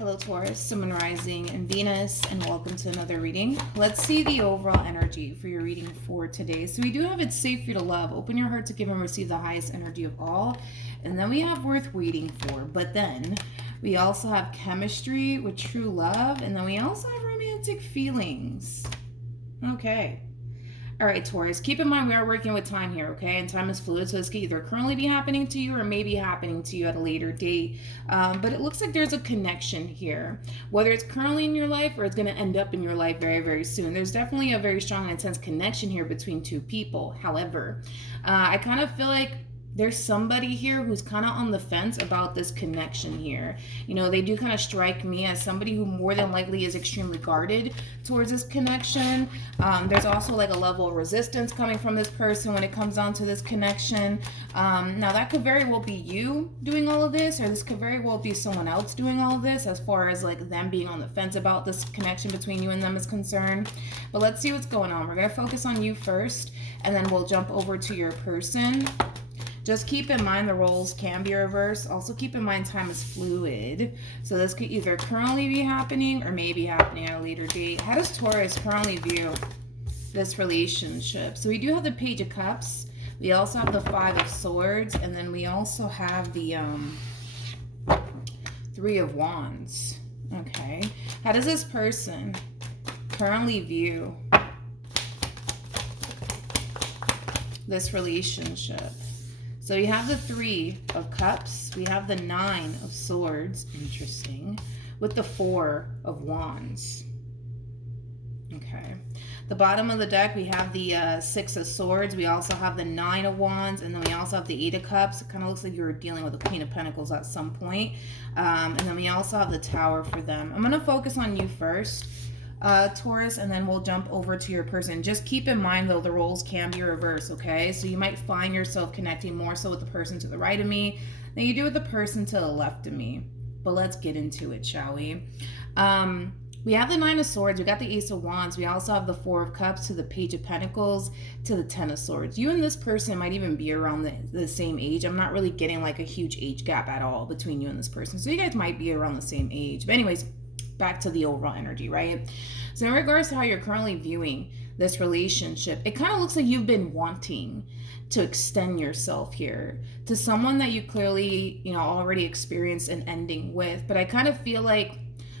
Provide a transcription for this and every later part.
Hello Taurus, Sun, Moon, Rising, and Venus, and welcome to another reading. Let's see the overall energy for your reading for today. So we do have It's Safe for You to Love. Open your heart to give and receive the highest energy of all. And then we have Worth Waiting For. But then we also have Chemistry with True Love. And then we also have Romantic Feelings. Okay. All right, Taurus, keep in mind we are working with time here, okay? And time is fluid, so this could either currently be happening to you or maybe happening to you at a later date. But it looks like there's a connection here, whether it's currently in your life or it's going to end up in your life very, very soon. There's definitely a very strong and intense connection here between two people. However, I kind of feel like there's somebody here who's kind of on the fence about this connection here. You know, they do kind of strike me as somebody who more than likely is extremely guarded towards this connection. There's also like a level of resistance coming from this person when it comes down to this connection. Now that could very well be you doing all of this, or this could very well be someone else doing all of this as far as like them being on the fence about this connection between you and them is concerned. But let's see what's going on. We're going to focus on you first, and then we'll jump over to your person. Just keep in mind the roles can be reversed. Also keep in mind time is fluid. So this could either currently be happening or maybe happening at a later date. How does Taurus currently view this relationship? So we do have the Page of Cups. We also have the Five of Swords. And then we also have the Three of Wands. Okay. How does this person currently view this relationship? So we have the Three of Cups, we have the Nine of Swords, interesting, with the Four of Wands. Okay. The bottom of the deck, we have the Six of Swords, we also have the Nine of Wands, and then we also have the Eight of Cups. It kind of looks like you were dealing with the Queen of Pentacles at some point. And then we also have the Tower for them. I'm going to focus on you first, Taurus, and then we'll jump over to your person. Just keep in mind though, the roles can be reversed, okay? So you might find yourself connecting more so with the person to the right of me than you do with the person to the left of me. But let's get into it, shall we? We have the Nine of Swords, we got the Ace of Wands, we also have the Four of Cups to the Page of Pentacles to the Ten of Swords. You and this person might even be around the same age. I'm not really getting like a huge age gap at all between you and this person. So you guys might be around the same age. But anyways, back to the overall energy, right? So in regards to how you're currently viewing this relationship, it kind of looks like you've been wanting to extend yourself here to someone that you clearly, you know, already experienced an ending with. But I kind of feel like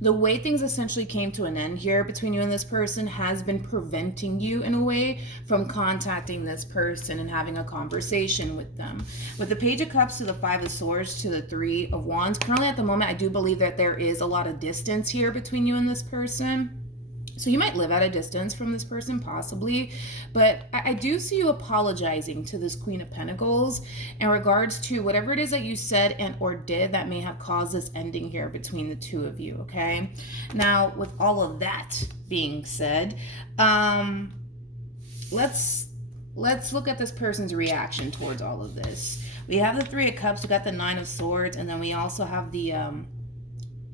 the way things essentially came to an end here between you and this person has been preventing you in a way from contacting this person and having a conversation with them. With the Page of Cups to the Five of Swords to the Three of Wands, currently at the moment, I do believe that there is a lot of distance here between you and this person. So you might live at a distance from this person, possibly, but I do see you apologizing to this Queen of Pentacles in regards to whatever it is that you said and or did that may have caused this ending here between the two of you, okay? Now, with all of that being said, let's look at this person's reaction towards all of this. We have the Three of Cups, we got the Nine of Swords, and then we also have the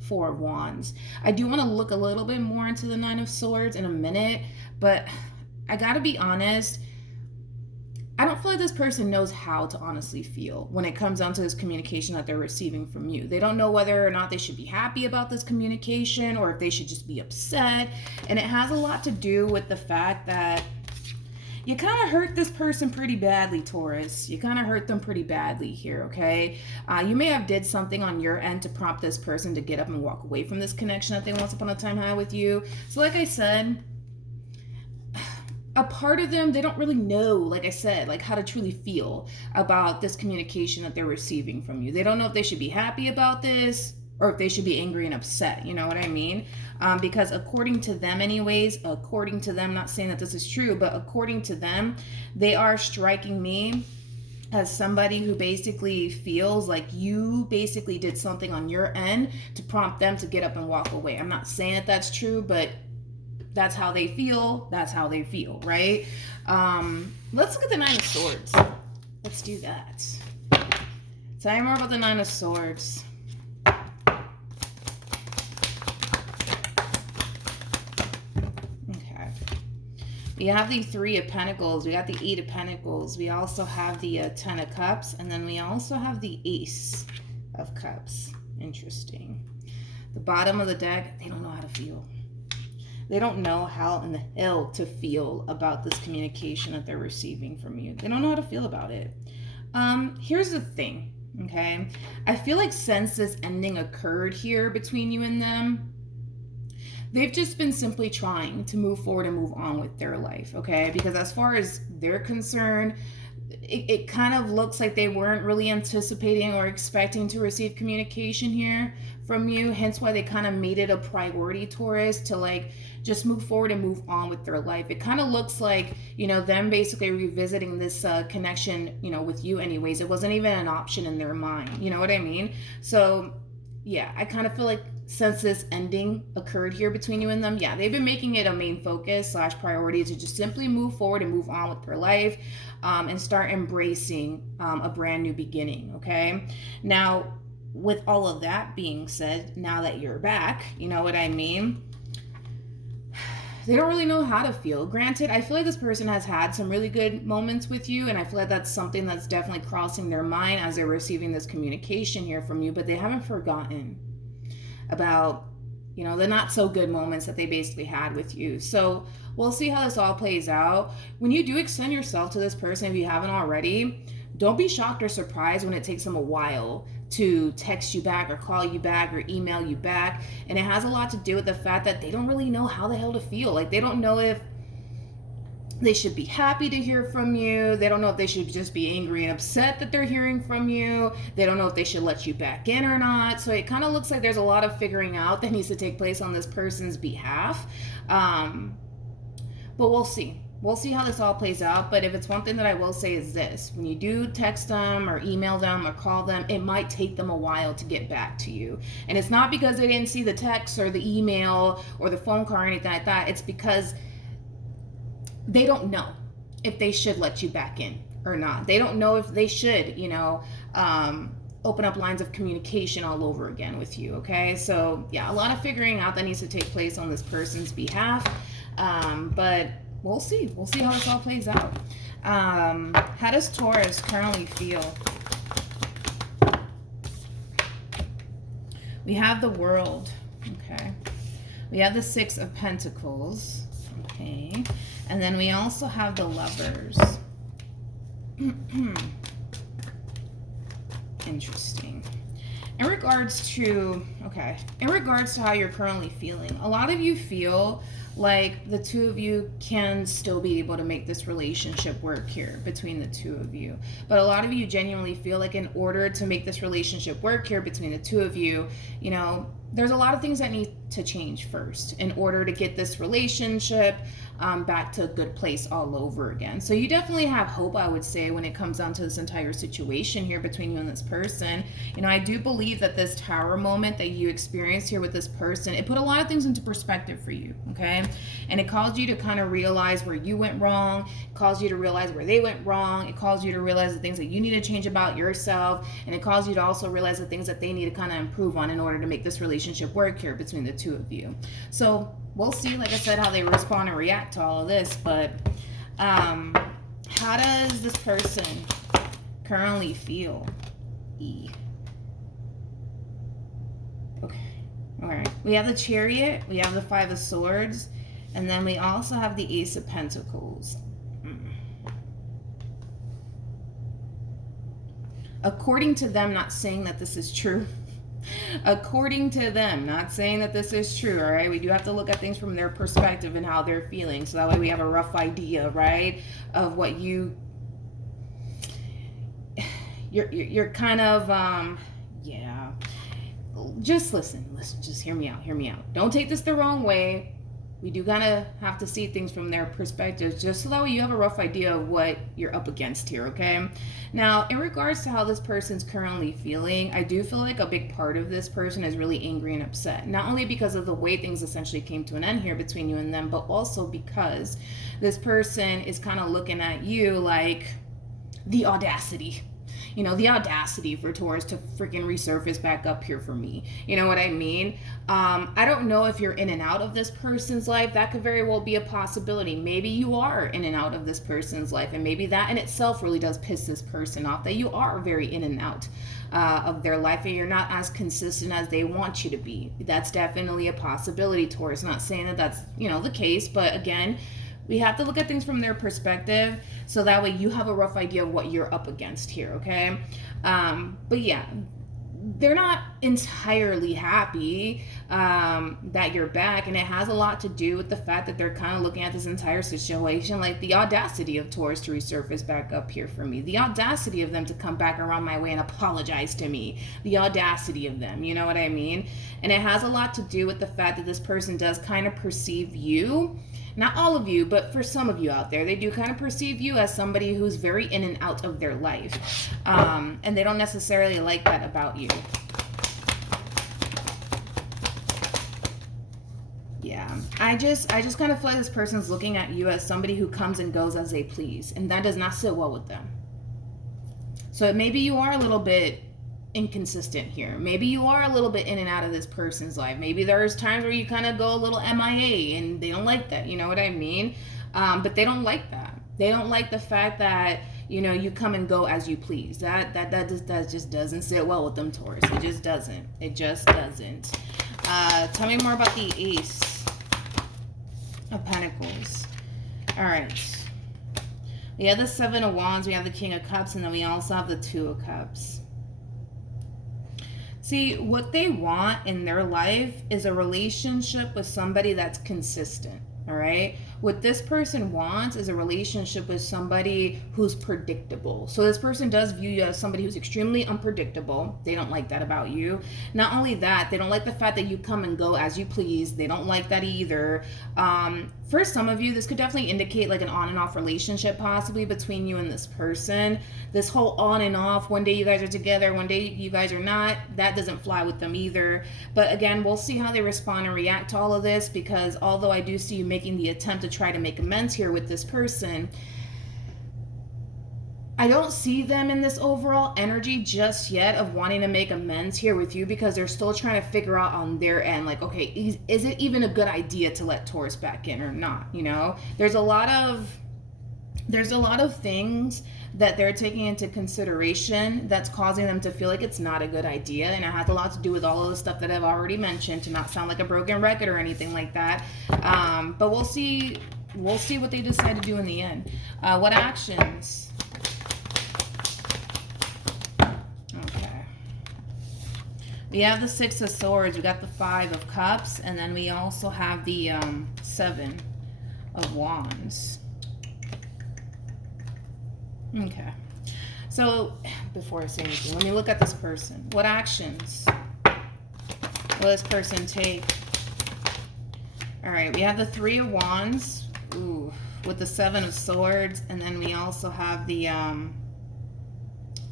Four of Wands. I do want to look a little bit more into the Nine of Swords in a minute, but I gotta be honest, I don't feel like this person knows how to honestly feel when it comes down to this communication that they're receiving from you. They don't know whether or not they should be happy about this communication or if they should just be upset. And it has a lot to do with the fact that you kind of hurt this person pretty badly, Taurus. You kind of hurt them pretty badly here, okay? You may have did something on your end to prompt this person to get up and walk away from this connection that they once upon a time had with you. So like I said, a part of them, they don't really know, like I said, like how to truly feel about this communication that they're receiving from you. They don't know if they should be happy about this or if they should be angry and upset, you know what I mean? Because according to them anyways, according to them, not saying that this is true, but according to them, they are striking me as somebody who basically feels like you basically did something on your end to prompt them to get up and walk away. I'm not saying that that's true, but that's how they feel. That's how they feel, right? Let's look at the Nine of Swords. Let's do that. Tell me more about the Nine of Swords. We have the Three of Pentacles, we got the Eight of Pentacles, we also have the Ten of Cups, and then we also have the Ace of Cups. Interesting. The bottom of the deck, they don't know how to feel. They don't know how in the hell to feel about this communication that they're receiving from you. They don't know how to feel about it. Here's the thing, okay? I feel like since this ending occurred here between you and them, they've just been simply trying to move forward and move on with their life, okay? Because as far as they're concerned, it kind of looks like they weren't really anticipating or expecting to receive communication here from you, hence why they kind of made it a priority, Taurus, to like just move forward and move on with their life. It kind of looks like, you know, them basically revisiting this connection, you know, with you anyways. It wasn't even an option in their mind, you know what I mean? So yeah, I kind of feel like since this ending occurred here between you and them, yeah, they've been making it a main focus / priority to just simply move forward and move on with their life, and start embracing a brand new beginning, okay? Now, with all of that being said, now that you're back, you know what I mean? They don't really know how to feel. Granted, I feel like this person has had some really good moments with you, and I feel like that's something that's definitely crossing their mind as they're receiving this communication here from you, but they haven't forgotten about, you know, the not so good moments that they basically had with you. So we'll see how this all plays out. When you do extend yourself to this person, if you haven't already, don't be shocked or surprised when it takes them a while to text you back or call you back or email you back. And it has a lot to do with the fact that they don't really know how the hell to feel. Like, they don't know if they should be happy to hear from you. They don't know if they should just be angry and upset that they're hearing from you. They don't know if they should let you back in or not. So it kind of looks like there's a lot of figuring out that needs to take place on this person's behalf. But we'll see. We'll see how this all plays out. But if it's one thing that I will say is this: when you do text them or email them or call them, it might take them a while to get back to you. And it's not because they didn't see the text or the email or the phone call or anything like that. It's because they don't know if they should let you back in or not. They don't know if they should, you know, open up lines of communication all over again with you, okay? So yeah, a lot of figuring out that needs to take place on this person's behalf. But we'll see. We'll see how this all plays out. How does Taurus currently feel? We have the World, okay? We have the Six of Pentacles, okay? And then we also have the Lovers. Interesting. In regards to how you're currently feeling, a lot of you feel like the two of you can still be able to make this relationship work here between the two of you. But a lot of you genuinely feel like in order to make this relationship work here between the two of you, you know, there's a lot of things that need to change first in order to get this relationship back to a good place all over again. So you definitely have hope, I would say, when it comes down to this entire situation here between you and this person. You know, I do believe that this Tower moment that you experienced here with this person, it put a lot of things into perspective for you, okay? And it caused you to kind of realize where you went wrong. It caused you to realize where they went wrong. It caused you to realize the things that you need to change about yourself. And it caused you to also realize the things that they need to kind of improve on in order to make this relationship work here between the two of you. So we'll see, like I said, how they respond and react to all of this. But how does this person currently feel? Okay. All right. We have the Chariot. We have the Five of Swords. And then we also have the Ace of Pentacles. According to them, not saying that this is true. According to them, not saying that this is true, all right? We do have to look at things from their perspective and how they're feeling. So that way we have a rough idea, right, of what you're kind of, yeah. Just listen, just hear me out. Don't take this the wrong way. We do kind of have to see things from their perspective, just so that way you have a rough idea of what you're up against here, okay? Now, in regards to how this person's currently feeling, I do feel like a big part of this person is really angry and upset. Not only because of the way things essentially came to an end here between you and them, but also because this person is kind of looking at you like the audacity. You know, the audacity for Taurus to freaking resurface back up here for me. You know what I mean? I don't know if you're in and out of this person's life. That could very well be a possibility. Maybe you are in and out of this person's life, and maybe that in itself really does piss this person off, that you are very in and out of their life, and you're not as consistent as they want you to be. That's definitely a possibility, Taurus. Not saying that that's, the case, but again, we have to look at things from their perspective, so that way you have a rough idea of what you're up against here, okay? But yeah, they're not entirely happy that you're back, and it has a lot to do with the fact that they're kind of looking at this entire situation like the audacity of Taurus to resurface back up here for me, the audacity of them to come back around my way and apologize to me, the audacity of them, you know what I mean? And it has a lot to do with the fact that this person does kind of perceive you, not all of you, but for some of you out there, they do kind of perceive you as somebody who's very in and out of their life. And they don't necessarily like that about you. Yeah, I just kind of feel like this person's looking at you as somebody who comes and goes as they please, and that does not sit well with them. So maybe you are a little bit inconsistent here. Maybe you are a little bit in and out of this person's life. Maybe there's times where you kind of go a little MIA, and they don't like that, you know what I mean? But they don't like that. They don't like the fact that, you come and go as you please. That just doesn't sit well with them, Taurus. It just doesn't. Tell me more about the Ace of Pentacles. All right. We have the Seven of Wands, we have the King of Cups, and then we also have the Two of Cups. See, what they want in their life is a relationship with somebody that's consistent, all right? What this person wants is a relationship with somebody who's predictable. So this person does view you as somebody who's extremely unpredictable. They don't like that about you. Not only that, they don't like the fact that you come and go as you please. They don't like that either. For some of you, this could definitely indicate like an on and off relationship possibly between you and this person. This whole on and off, one day you guys are together, one day you guys are not, that doesn't fly with them either. But again, we'll see how they respond and react to all of this, because although I do see you making the attempt to try to make amends here with this person, I don't see them in this overall energy just yet of wanting to make amends here with you, because they're still trying to figure out on their end, like, okay, is it even a good idea to let Taurus back in or not? There's a lot of things that they're taking into consideration that's causing them to feel like it's not a good idea, and it has a lot to do with all of the stuff that I've already mentioned, to not sound like a broken record or anything like that. But we'll see what they decide to do in the end. What actions? Okay. We have the Six of Swords, we got the Five of Cups, and then we also have the Seven of Wands. Okay. So, before I say anything, let me look at this person. What actions will this person take? All right, we have the Three of Wands, with the Seven of Swords, and then we also have the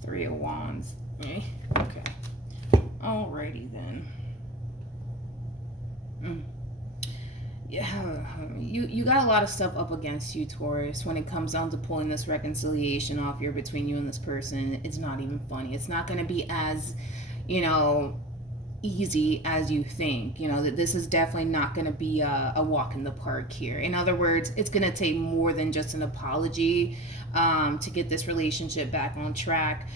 Three of Wands. Okay. Alrighty then. Yeah, you got a lot of stuff up against you, Taurus, when it comes down to pulling this reconciliation off here between you and this person. It's not even funny. It's not going to be as, easy as you think. That this is definitely not going to be a walk in the park here. In other words, it's going to take more than just an apology to get this relationship back on track.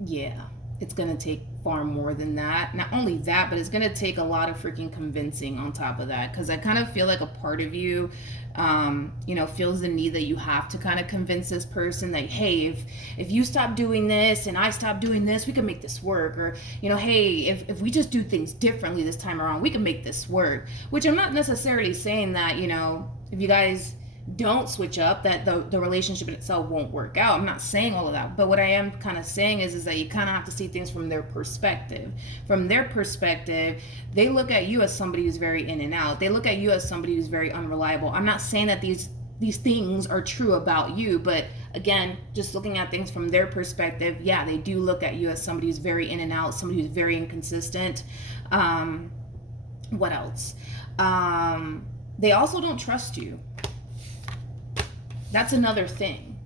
Yeah, it's going to take far more than that. Not only that, but it's going to take a lot of freaking convincing on top of that, because I kind of feel like a part of you feels the need that you have to kind of convince this person that, hey, if you stop doing this and I stop doing this, we can make this work. Or, hey, if we just do things differently this time around, we can make this work. Which I'm not necessarily saying that, if you guys don't switch up, that the relationship in itself won't work out. I'm not saying all of that, but what I am kind of saying is that you kind of have to see things from their perspective. From their perspective, they look at you as somebody who's very in and out. They look at you as somebody who's very unreliable. I'm not saying that these things are true about you, but again, just looking at things from their perspective, yeah, they do look at you as somebody who's very in and out, somebody who's very inconsistent. What else? They also don't trust you. That's another thing.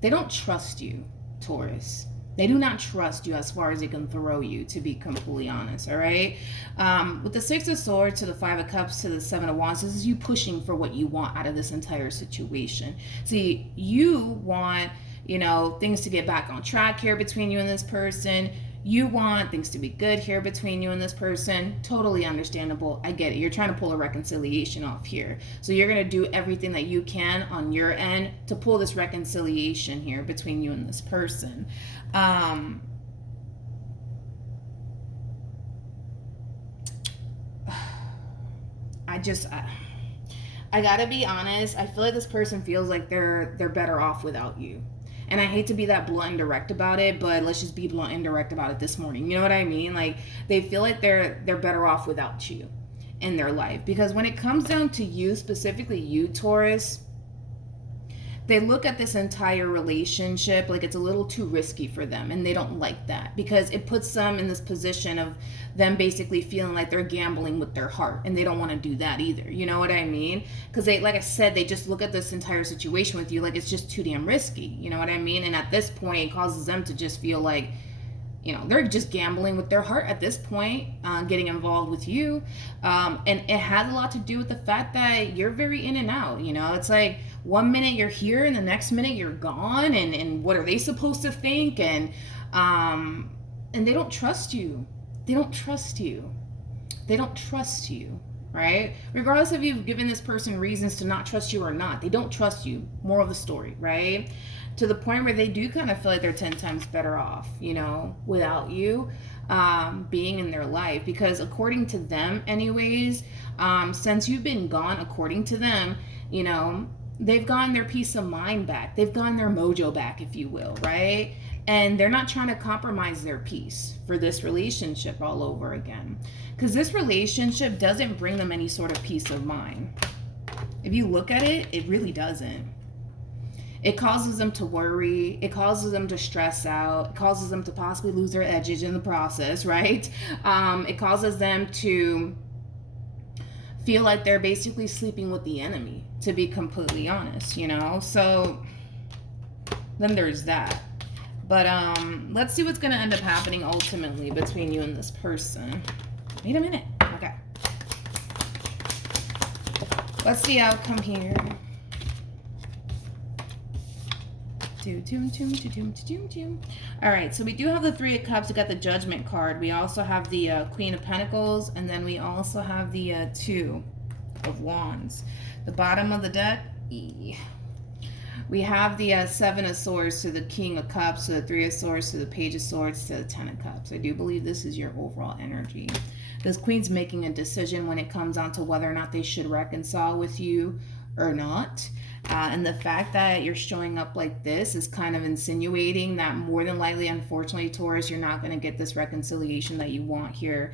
They don't trust you, Taurus. They do not trust you as far as they can throw you, to be completely honest, all right? With the Six of Swords to the Five of Cups to the Seven of Wands, this is you pushing for what you want out of this entire situation. See, you want, you know, things to get back on track here between you and this person. You want things to be good here between you and this person. Totally understandable. I get it. You're trying to pull a reconciliation off here. So you're going to do everything that you can on your end to pull this reconciliation here between you and this person. I gotta be honest. I feel like this person feels like they're better off without you. And I hate to be that blunt and direct about it, but let's just be blunt and direct about it this morning. You know what I mean? Like, they feel like they're better off without you in their life. Because when it comes down to you, specifically you, Taurus, they look at this entire relationship like it's a little too risky for them, and they don't like that because it puts them in this position of them basically feeling like they're gambling with their heart, and they don't want to do that either. You know what I mean? Because they, like I said, they just look at this entire situation with you like it's just too damn risky. You know what I mean? And at this point, it causes them to just feel like, you know, they're just gambling with their heart at this point, getting involved with you. And it has a lot to do with the fact that you're very in and out. You know, it's like 1 minute you're here and the next minute you're gone. And what are they supposed to think? And they don't trust you. They don't trust you. They don't trust you, right? Regardless of you've given this person reasons to not trust you or not, they don't trust you. Moral of the story, right? To the point where they do kind of feel like they're 10 times better off, you know, without you being in their life. Because according to them anyways, since you've been gone, according to them, you know, they've gotten their peace of mind back. They've gotten their mojo back, if you will, right? And they're not trying to compromise their peace for this relationship all over again. Because this relationship doesn't bring them any sort of peace of mind. If you look at it, it really doesn't. It causes them to worry. It causes them to stress out. It causes them to possibly lose their edges in the process, right? It causes them to feel like they're basically sleeping with the enemy, to be completely honest, you know? So then there's that. But let's see what's going to end up happening ultimately between you and this person. Wait a minute. Okay. Let's see the outcome here. All right, so we do have the Three of Cups. We got the Judgment card. We also have the Queen of Pentacles, and then we also have the Two of Wands. The bottom of the deck, we have the Seven of Swords to the King of Cups, to the Three of Swords, to the Page of Swords, to the Ten of Cups. I do believe this is your overall energy. This Queen's making a decision when it comes down to whether or not they should reconcile with you or not. And the fact that you're showing up like this is kind of insinuating that more than likely, unfortunately, Taurus, you're not going to get this reconciliation that you want here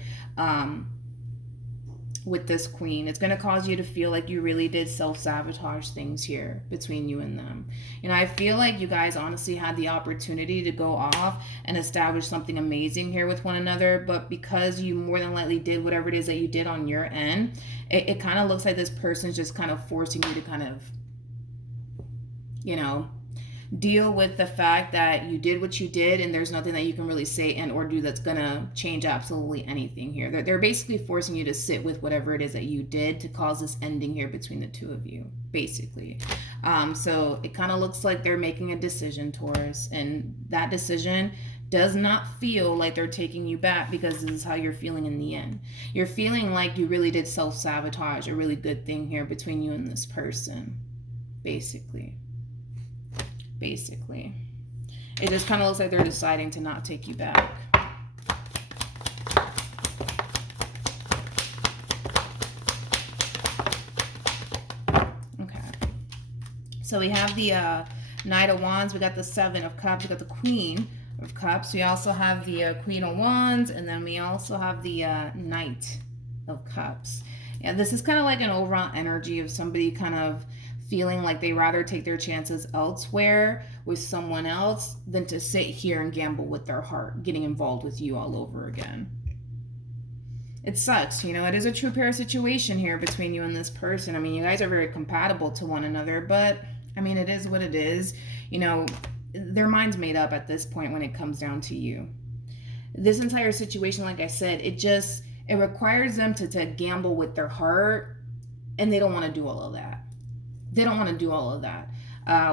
with this Queen. It's going to cause you to feel like you really did self-sabotage things here between you and them. You know, I feel like you guys honestly had the opportunity to go off and establish something amazing here with one another, but because you more than likely did whatever it is that you did on your end, it kind of looks like this person's just kind of forcing you to kind of, you know, deal with the fact that you did what you did and there's nothing that you can really say and or do that's gonna change absolutely anything here. They're basically forcing you to sit with whatever it is that you did to cause this ending here between the two of you, basically. So it kind of looks like they're making a decision, Taurus, and that decision does not feel like they're taking you back, because this is how you're feeling in the end. You're feeling like you really did self-sabotage a really good thing here between you and this person, basically. It just kind of looks like they're deciding to not take you back. Okay. So we have the Knight of Wands. We got the Seven of Cups. We got the Queen of Cups. We also have the Queen of Wands. And then we also have the Knight of Cups. Yeah, this is kind of like an overall energy of somebody kind of feeling like they rather take their chances elsewhere with someone else than to sit here and gamble with their heart, getting involved with you all over again. It sucks, you know, it is a true pair situation here between you and this person. I mean, you guys are very compatible to one another, but I mean, it is what it is. You know, their mind's made up at this point when it comes down to you. This entire situation, like I said, it requires them to gamble with their heart, and they don't want to do all of that. They don't want to do all of that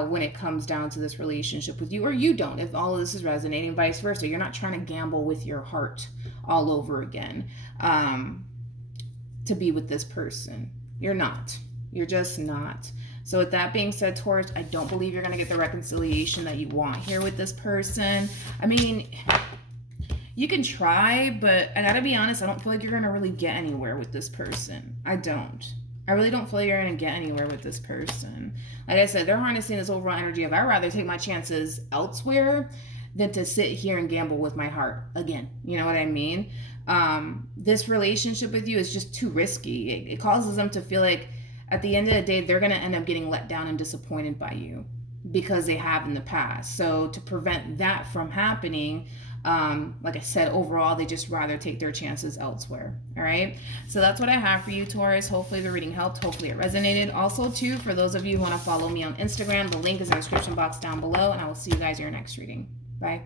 when it comes down to this relationship with you, or you don't. If all of this is resonating, vice versa, you're not trying to gamble with your heart all over again to be with this person. You're not. You're just not. So with that being said, Taurus, I don't believe you're going to get the reconciliation that you want here with this person. I mean, you can try, but I gotta be honest, I don't feel like you're gonna really get anywhere with this person. I really don't feel like you're gonna get anywhere with this person. Like I said, they're harnessing this overall energy of, I'd rather take my chances elsewhere than to sit here and gamble with my heart again. You know what I mean? This relationship with you is just too risky. It causes them to feel like at the end of the day, they're gonna end up getting let down and disappointed by you because they have in the past. So to prevent that from happening, like I said, overall, they just rather take their chances elsewhere. All right. So that's what I have for you, Taurus. Hopefully the reading helped. Hopefully it resonated. Also, too, for those of you who want to follow me on Instagram, the link is in the description box down below, and I will see you guys in your next reading. Bye.